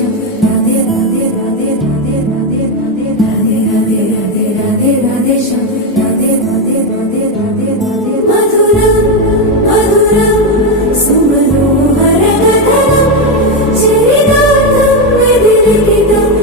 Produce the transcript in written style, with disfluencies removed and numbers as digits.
Shyam Radhe Radhe Radhe Radhe Radhe Radhe Radhe Radhe Radhe Radhe Radhe Shyam Radhe Radhe Radhe Radhe Radhe Madhuram Madhuram सुमनोहर Gangnam चिरिदातं विधिलिखितं